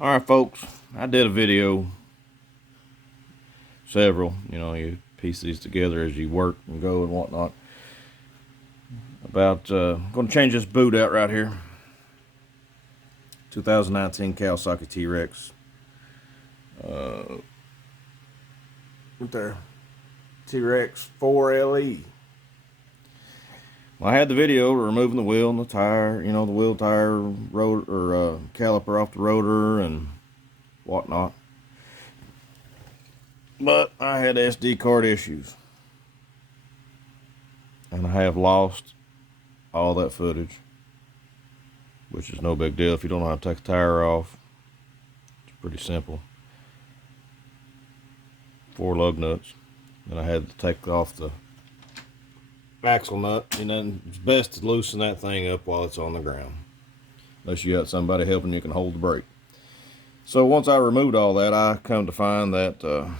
Alright folks, I did a video, several, you piece these together as you work and go and whatnot, about going to change this boot out right here. 2019 Kawasaki Teryx. Right there. Teryx 4LE. Well, I had the video removing the wheel and the tire, the wheel, tire, rotor, or caliper off the rotor and whatnot. But I had SD card issues. And I have lost all that footage, which is no big deal if you don't know how to take a tire off. It's pretty simple. 4 lug nuts. And I had to take off the axle nut, and it's best to loosen that thing up while it's on the ground, unless you got somebody helping you can hold the brake. So once I removed all that, I come to find that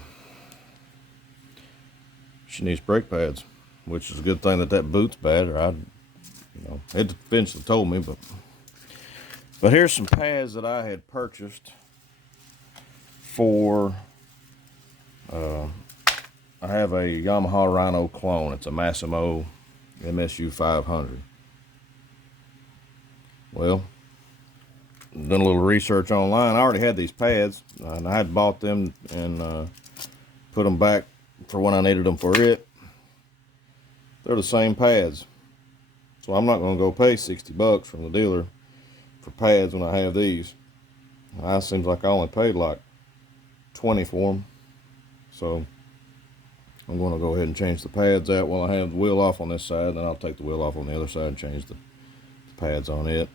she needs brake pads, which is a good thing that boot's bad, or it eventually told me. But here's some pads that I had purchased for I have a Yamaha Rhino clone. It's a Massimo MSU 500. Well, done a little research online. I already had these pads, and I had bought them and put them back for when I needed them for it. They're the same pads, so I'm not going to go pay 60 bucks from the dealer for pads when I have these. It seems like I only paid like 20 for them, so I'm going to go ahead and change the pads out while I have the wheel off on this side. Then I'll take the wheel off on the other side and change the pads on it.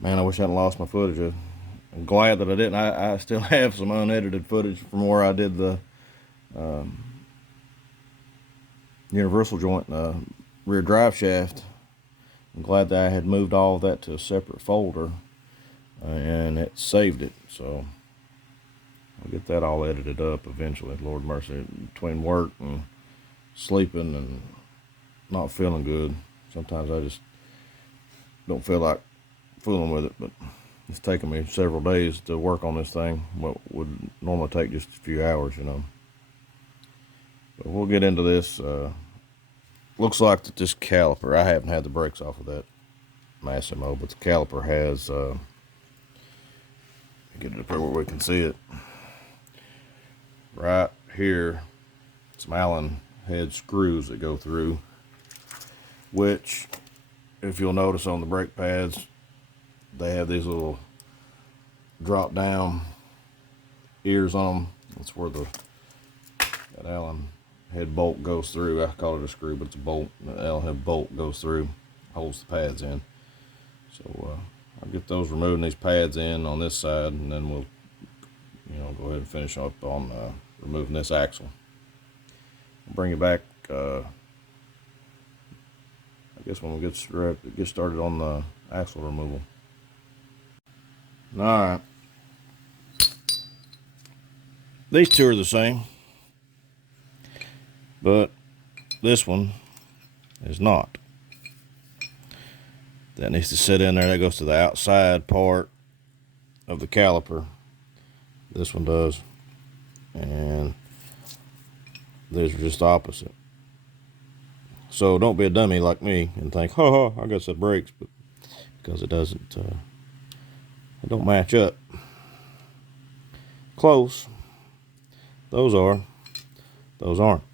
Man, I wish I hadn't lost my footage. I'm glad that I didn't. I still have some unedited footage from where I did the universal joint rear drive shaft. I'm glad that I had moved all of that to a separate folder and it saved it. So I'll get that all edited up eventually, Lord mercy. Between work and sleeping and not feeling good, sometimes I just don't feel like fooling with it. But it's taken me several days to work on this thing, what would normally take just a few hours, But we'll get into this. Looks like that this caliper, I haven't had the brakes off of that Massimo, but the caliper has, get it up there where we can see it. Right here, some Allen head screws that go through, which, if you'll notice on the brake pads, they have these little drop down ears on them. That's where that Allen head bolt goes through. I call it a screw, but it's a bolt. The Allen head bolt goes through, holds the pads in. So I'll get those removed and these pads in on this side, and then we'll go ahead and finish up on removing this axle. I'll bring it back, I guess when we get started on the axle removal. Alright. These two are the same, but this one is not. That needs to sit in there. That goes to the outside part of the caliper. This one does, and these are just opposite. So don't be a dummy like me and think, ha, I got some brakes, but because it doesn't, it don't match up. Close. Those are. Those aren't.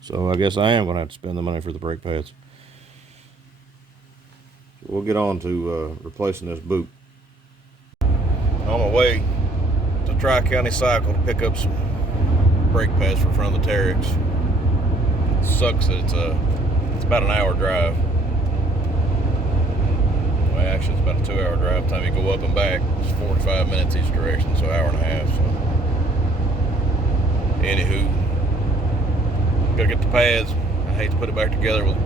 So I guess I am going to have to spend the money for the brake pads. So we'll get on to replacing this boot. On my way to Tri-County Cycle to pick up some brake pads for front of the Teryx. It sucks that it's about an hour drive. Well, actually it's about a 2-hour drive. Time you go up and back, it's 45 minutes each direction, so an hour and a half. So anywho, gotta get the pads. I hate to put it back together with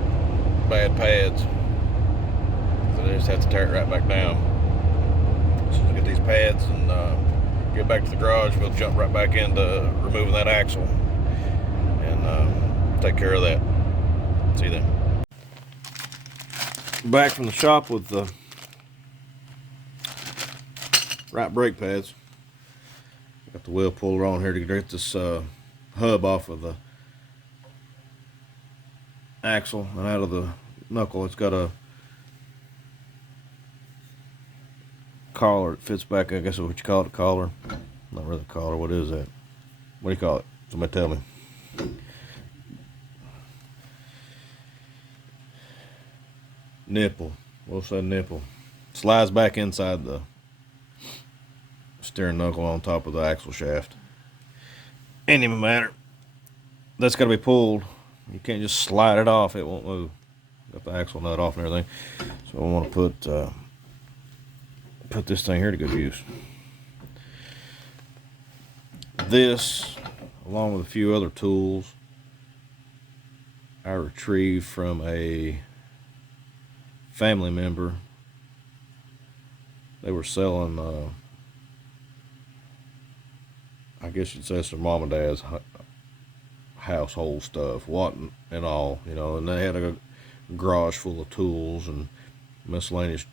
bad pads, so I just have to tear it right back down. So we'll get these pads and get back to the garage. We'll jump right back into removing that axle and take care of that. See you then. Back from the shop with the right brake pads. Got the wheel puller on here to get this hub off of the axle and out of the knuckle. It's got a collar. It fits back. I guess is what you call it, a collar. Not really a collar. What is that? What do you call it? Somebody tell me. Nipple. We'll say nipple. Slides back inside the steering knuckle on top of the axle shaft. Ain't even matter. That's got to be pulled. You can't just slide it off. It won't move. Got the axle nut off and everything. So I want to put this thing here to good use. This, along with a few other tools, I retrieved from a family member. They were selling, I guess you'd say it's their mom and dad's household stuff, what and all, you know, and they had a garage full of tools and miscellaneous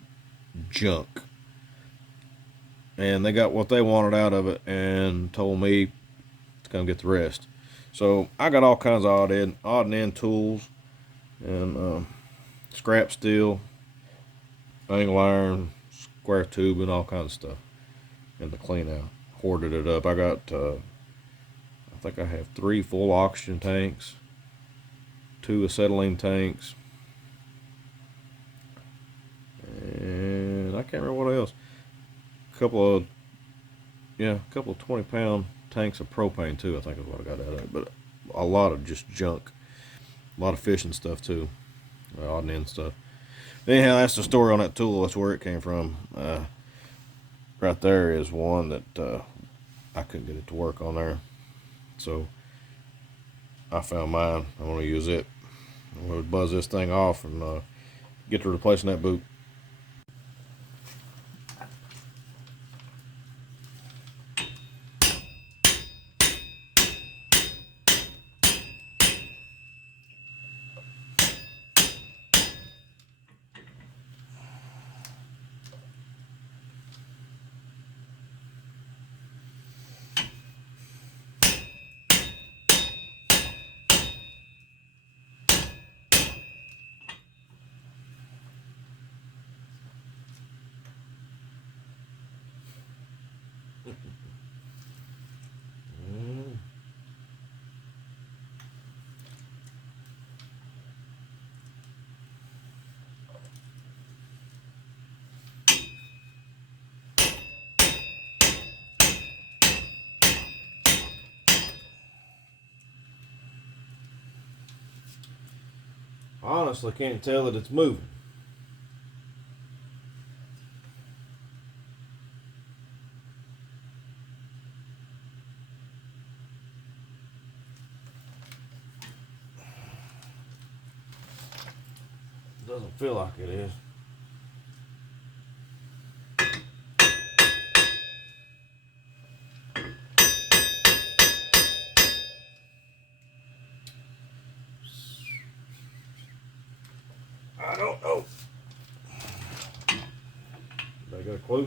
junk. And they got what they wanted out of it and told me to come get the rest. So I got all kinds of odd and end tools and scrap steel, angle iron, square tube, and all kinds of stuff. And to clean out, hoarded it up. I got, I think I have 3 full oxygen tanks, 2 acetylene tanks, and I can't remember what else. A couple of 20-pound tanks of propane too. I think is what I got out of it. But a lot of just junk, a lot of fishing stuff too, odd and end stuff. Anyhow, that's the story on that tool. That's where it came from. Right there is one that I couldn't get it to work on there, so I found mine. I'm going to use it. I'm going to buzz this thing off and get to replacing that boot. Honestly, can't tell that it's moving. Doesn't feel like it is. I don't know. I got a clue.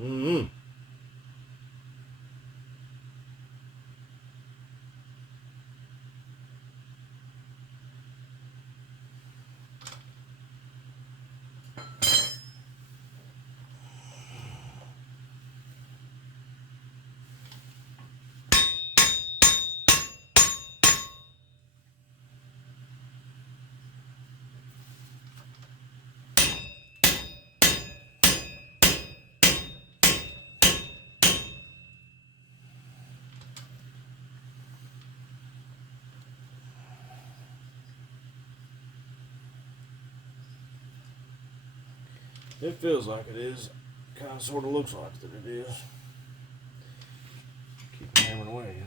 Mm-hmm. It feels like it is. Kind of sort of looks like that it is. Keep hammering away.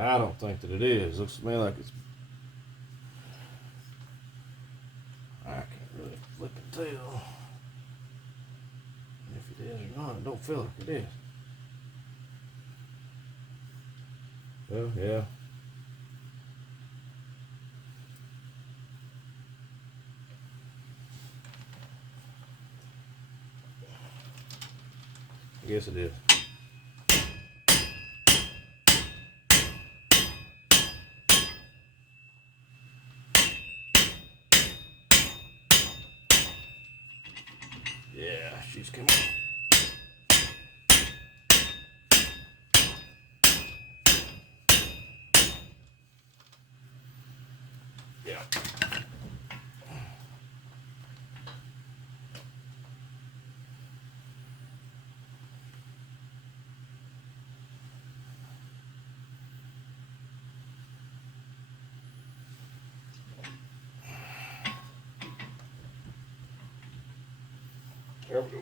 I don't think that it is. Looks to me like it's. I can't really flip and tell if it is or not. It don't feel like it is. Well, yeah. I guess it is. Yeah, she's coming. Yeah. There we go.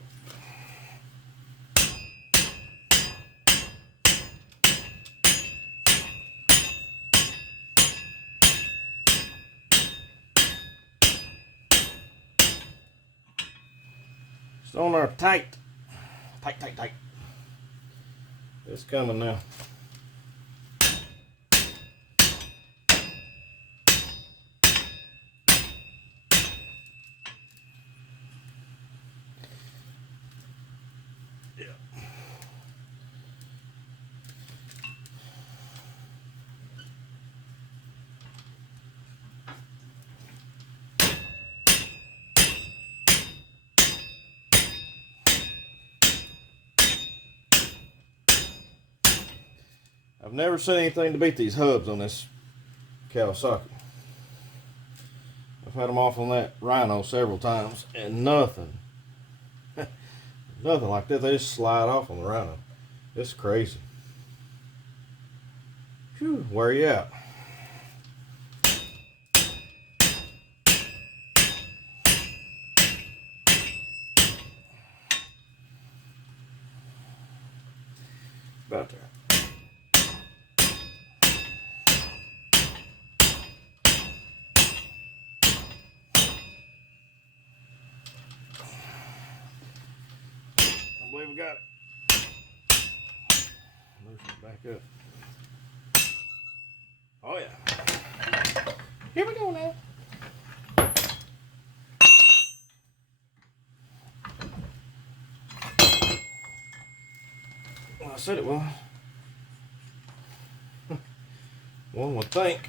It's on there tight. Tight, tight, tight. It's coming now. Yeah. I've never seen anything to beat these hubs on this Kawasaki. I've had them off on that Rhino several times, and nothing like that. They just slide off on the Rhino. It's crazy. Phew, where you at? About there. I believe we got it. Loosen it back up. Oh yeah. Here we go now. Well, I said it was. One would think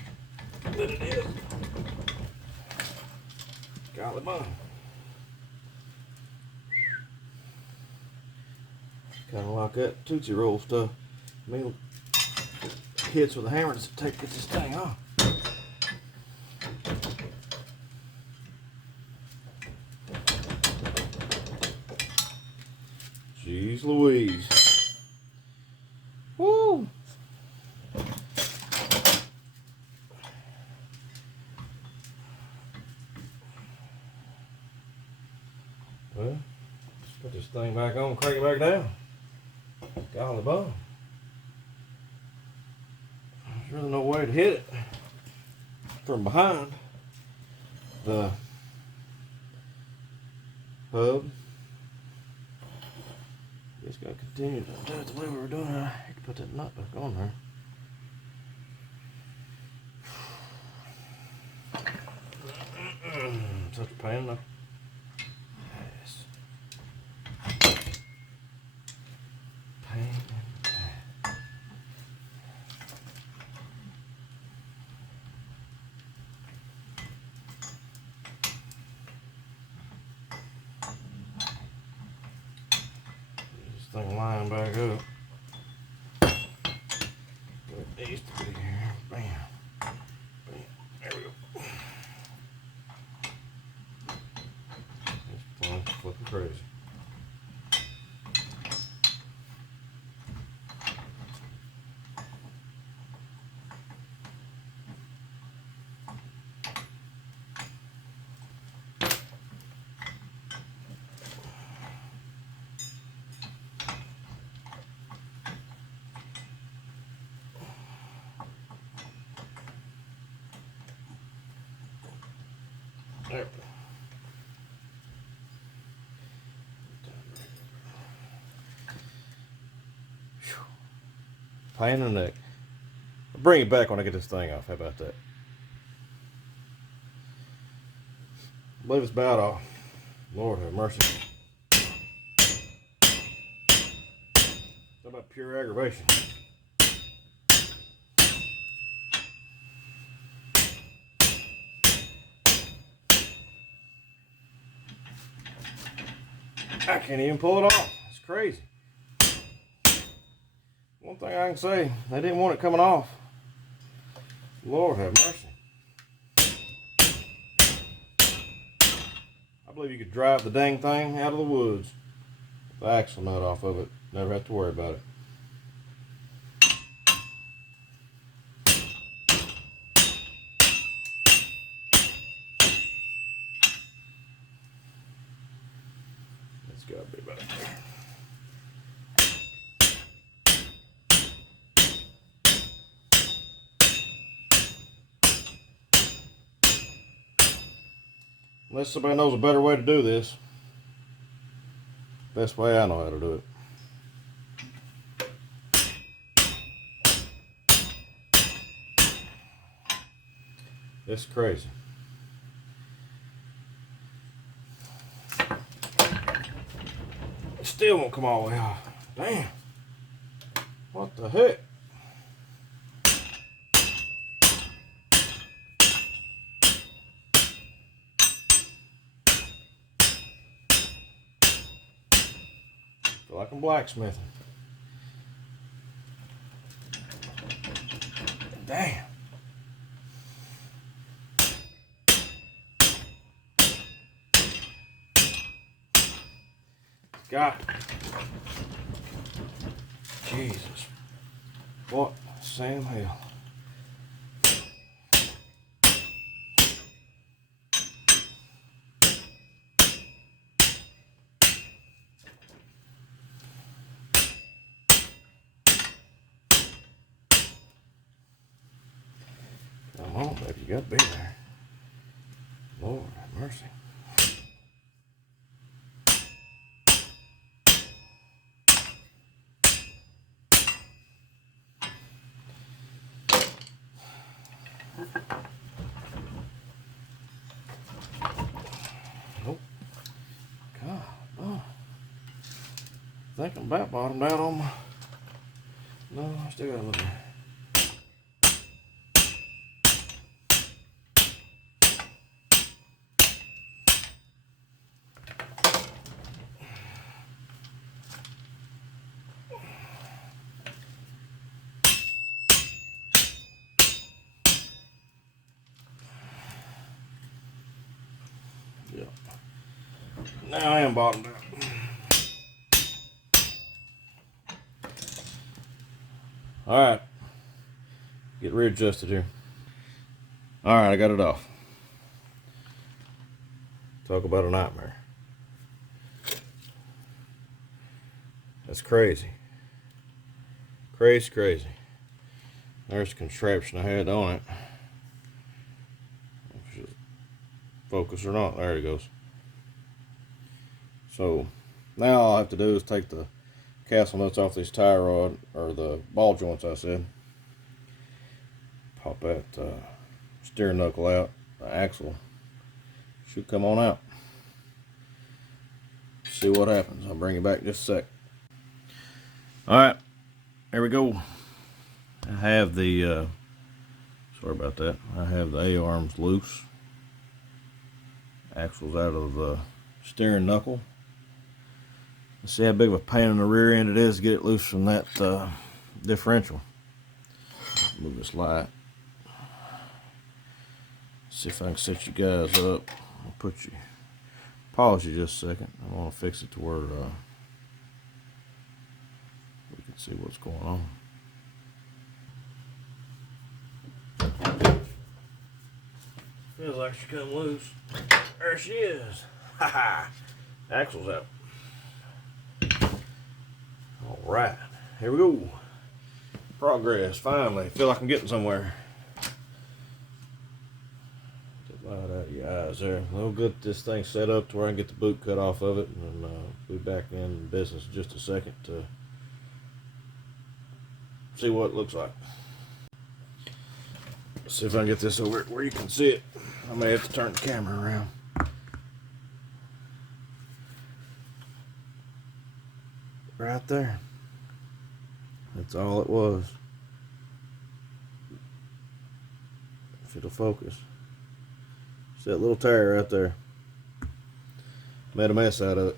that it is. Golly bun. Kind of like that Tootsie Roll stuff. I mean, hits with a hammer to get this thing off. Jeez Louise. Woo! Well, let's put this thing back on, crank it back down. Golly bun. There's really no way to hit it from behind the hub. Just gotta continue to do it the way we were doing it. I hate to put that nut back on there. Such a pain though. Yes. Pain and pain. This thing lying back up. It needs to be here. Bam. Bam. There we go. It's flipping crazy. There. Pain in the neck. I'll bring it back when I get this thing off. How about that? I believe it's about off. Lord have mercy. How about pure aggravation? I can't even pull it off. It's crazy. One thing I can say, they didn't want it coming off. Lord have mercy. I believe you could drive the dang thing out of the woods with the axle nut off of it. Never have to worry about it. It's got to be about there. Unless somebody knows a better way to do this. Best way I know how to do it. It's crazy. It still won't come all the way off. Damn. What the heck? Feel like I'm blacksmithing. Damn. Got it. Jesus. What Sam hell. Come on, baby, you gotta be there. Lord have mercy. Nope. God, oh. I think I'm about bottomed out on my. No, I still got a little. Yeah. Now I am bottomed out. All right. Get readjusted here. All right, I got it off. Talk about a nightmare. That's crazy. Crazy, crazy. There's the contraption I had on it. Focus or not, there it goes. So now all I have to do is take the castle nuts off this tie rod, or the ball joints I said. Pop that steering knuckle out. The axle should come on out. See what happens. I'll bring it back in just a sec. Alright, there we go. I have the sorry about that. I have the A-arms loose. Axle's out of the steering knuckle. Let's see how big of a pain in the rear end it is to get it loose from that differential. Move this light. See if I can set you guys up. I'll put you, pause you just a second. I want to fix it to where we can see what's going on. Feels like she come loose. There she is. Ha ha. Axle's out. All right, here we go. Progress, finally. Feel like I'm getting somewhere. Take that light out of your guys, there. We'll get this thing set up to where I can get the boot cut off of it, and be back in business in just a second to see what it looks like. See if I can get this over where you can see it. I may have to turn the camera around. Right there. That's all it was. If it'll focus. See that little tear right there. Made a mess out of it.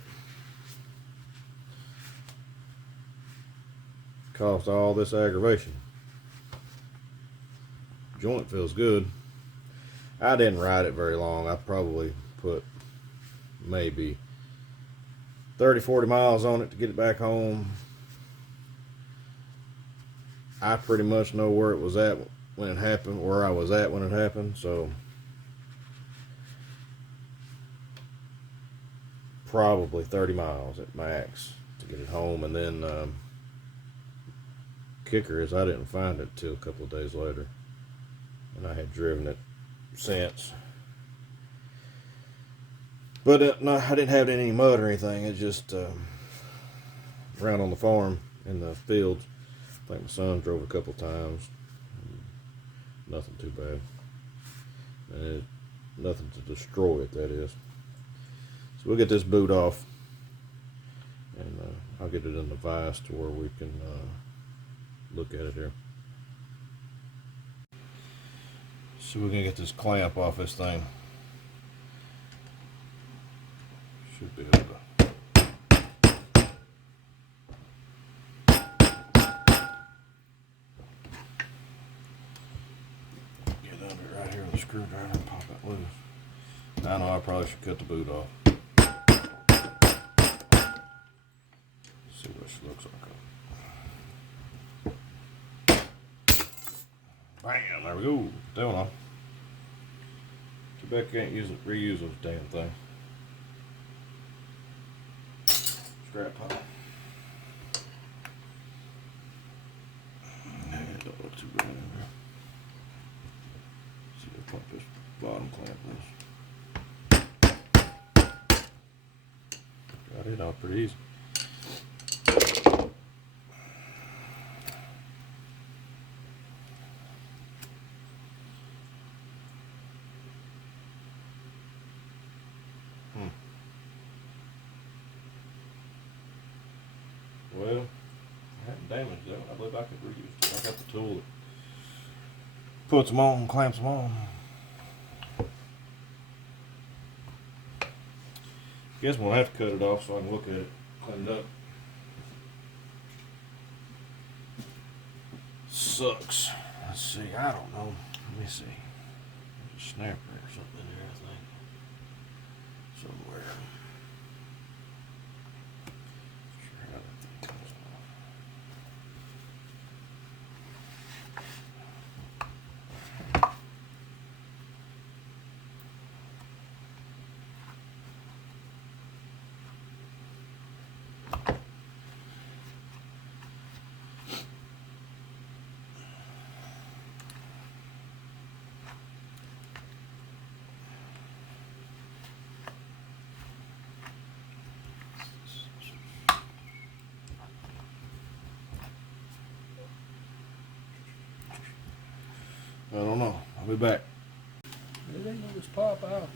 Caused all this aggravation. Joint feels good. I didn't ride it very long. I probably put maybe 30-40 miles on it to get it back home. I pretty much know where it was at when it happened, where I was at when it happened, so probably 30 miles at max to get it home. And then kicker is I didn't find it till a couple of days later, and I had driven it since. But no, I didn't have any mud or anything. It just around on the farm in the fields. I think my son drove a couple times. Nothing too bad. And nothing to destroy it, that is. So we'll get this boot off, and I'll get it in the vise to where we can look at it here. So we're gonna get this clamp off this thing. Should be able to get under it right here with a screwdriver and pop it loose. I know I probably should cut the boot off. See what she looks like. Bam! There we go. That one off. Too bad you can't reuse those damn thing. Scrap pile. Nah, it don't look too bad in there. See if I pop this bottom clamp loose. Got it out pretty easy. Well, I hadn't damaged that. I believe I could reuse it. I got the tool that puts them on, clamps them on. Guess we'll have to cut it off so I can look at it cleaned up. Sucks. Let's see. I don't know. Let me see. There's a snapper or something in there, I think. Somewhere. I don't know. I'll be back. It ain't gonna just pop out.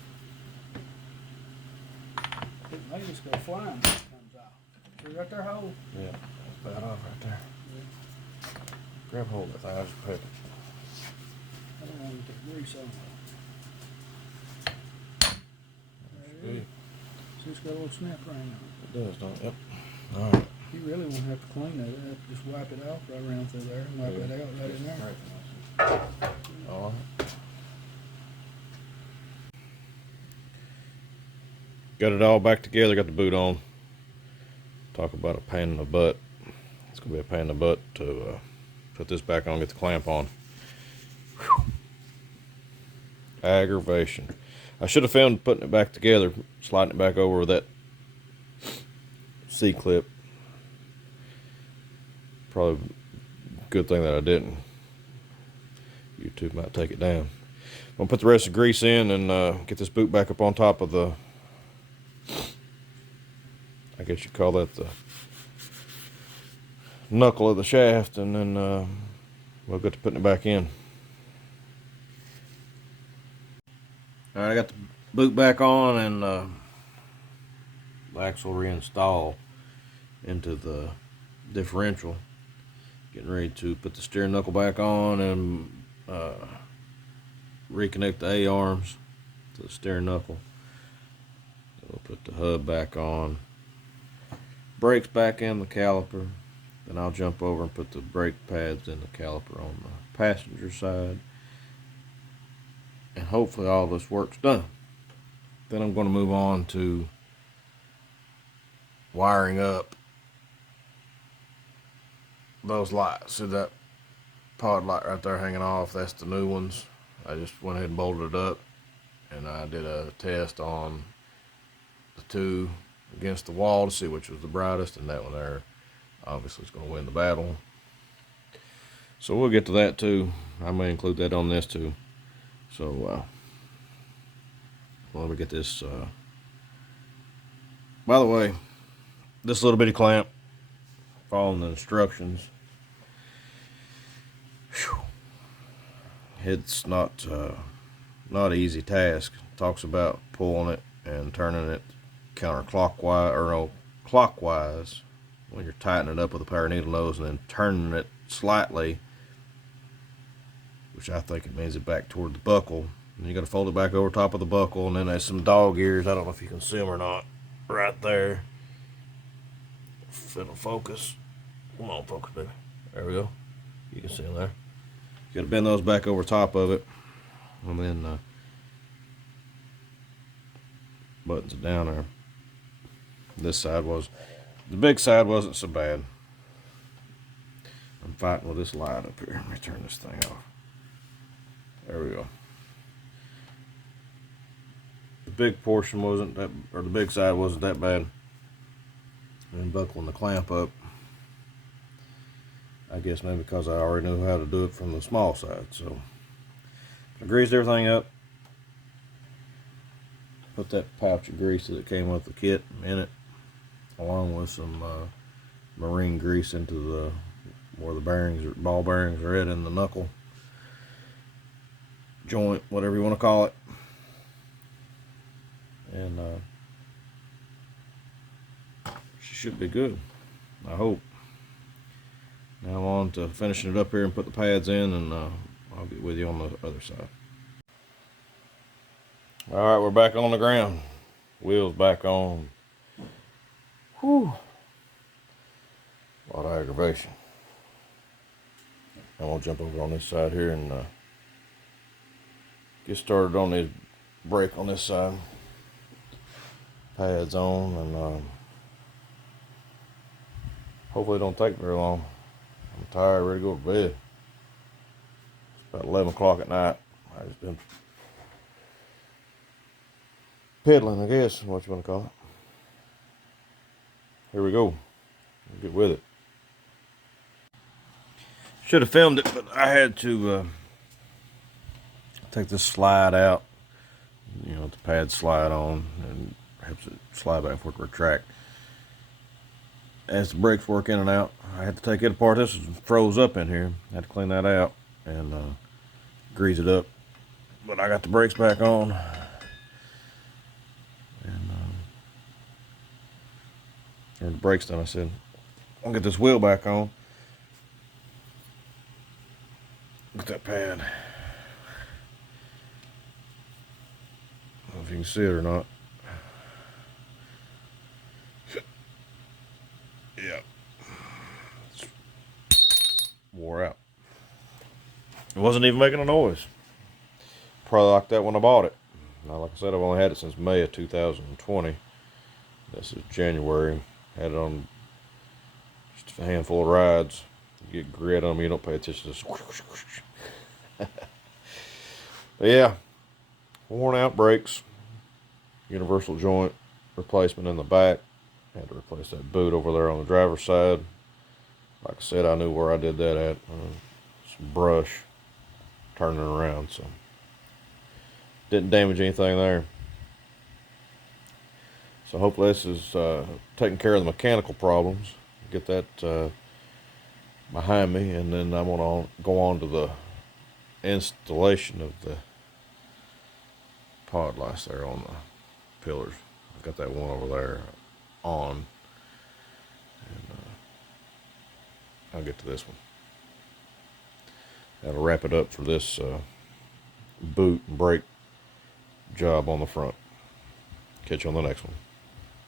It may just go flying when it comes out. See right there, hole? Yeah, that's about off right there. Yeah. Grab hold of that thing. I'll just put it. I don't want to get grease on it. There it is. See, it's got a little snap ring on It does, don't it? Yep. All right. You really won't have to clean that up. Just wipe it off right around through there and wipe it out right in there. All right. Got it all back together, got the boot on. Talk about a pain in the butt. It's going to be a pain in the butt to put this back on, get the clamp on. Whew. Aggravation. I should have filmed putting it back together, sliding it back over with that C-clip. Probably a good thing that I didn't. YouTube might take it down. Gonna put the rest of the grease in and get this boot back up on top of the, I guess you call that the knuckle of the shaft, and then we'll get to putting it back in. Alright, I got the boot back on and the axle reinstall into the differential. Getting ready to put the steering knuckle back on and reconnect the A-arms to the steering knuckle. We'll put the hub back on. Brakes back in the caliper. Then I'll jump over and put the brake pads in the caliper on the passenger side. And hopefully all this work's done. Then I'm going to move on to wiring up those lights. See that pod light right there hanging off? That's the new ones. I just went ahead and bolted it up, and I did a test on the two against the wall to see which was the brightest, and that one there obviously is going to win the battle. So we'll get to that too. I may include that on this too. So let me get this. By the way, this little bitty clamp, following the instructions, whew, it's not an easy task. It talks about pulling it and turning it counterclockwise, or no, clockwise, when you're tightening it up with a power needle nose, and then turning it slightly, which I think it means it back toward the buckle. And you got to fold it back over top of the buckle, and then there's some dog ears. I don't know if you can see them or not, right there. If it'll focus. Come on, focus, baby. There we go. You can see them there. You got to bend those back over top of it, and then buttons it down there. This side was, the big side wasn't so bad. I'm fighting with this light up here. Let me turn this thing off. There we go. The big portion wasn't that, or the big side wasn't that bad. And buckling the clamp up, I guess maybe because I already knew how to do it from the small side. So I greased everything up. Put that pouch of grease that came with the kit in it, along with some marine grease into the where the bearings or ball bearings are at in the knuckle joint, whatever you want to call it. And she should be good, I hope. Now I'm on to finishing it up here and put the pads in, and I'll get with you on the other side. Alright, we're back on the ground. Wheels back on. Whew. A lot of aggravation. I'm going to jump over on this side here and get started on this brake on this side. Pads on, and hopefully it don't take very long. I'm tired, ready to go to bed. It's about 11 o'clock at night. I just been pedaling, I guess is what you want to call it. Here we go. We'll get with it. Should have filmed it, but I had to take this slide out. You know, the pad slide on, and helps it slide back and forth to retract. As the brakes work in and out, I had to take it apart. This was froze up in here. I had to clean that out and grease it up. But I got the brakes back on. And the brakes done, I said, I'll get this wheel back on. Look at that pad. I don't know if you can see it or not. Yeah. It's wore out. It wasn't even making a noise. Probably like that when I bought it. Now, like I said, I've only had it since May of 2020. This is January. Had it on just a handful of rides. You get grit on them, you don't pay attention to this. But yeah, worn out brakes, universal joint replacement in the back. Had to replace that boot over there on the driver's side. Like I said, I knew where I did that at. Some brush turning around. So didn't damage anything there. So hopefully this is taking care of the mechanical problems. Get that behind me, and then I'm gonna go on to the installation of the pod lights there on the pillars. I've got that one over there on, and I'll get to this one. That'll wrap it up for this boot and brake job on the front. Catch you on the next one.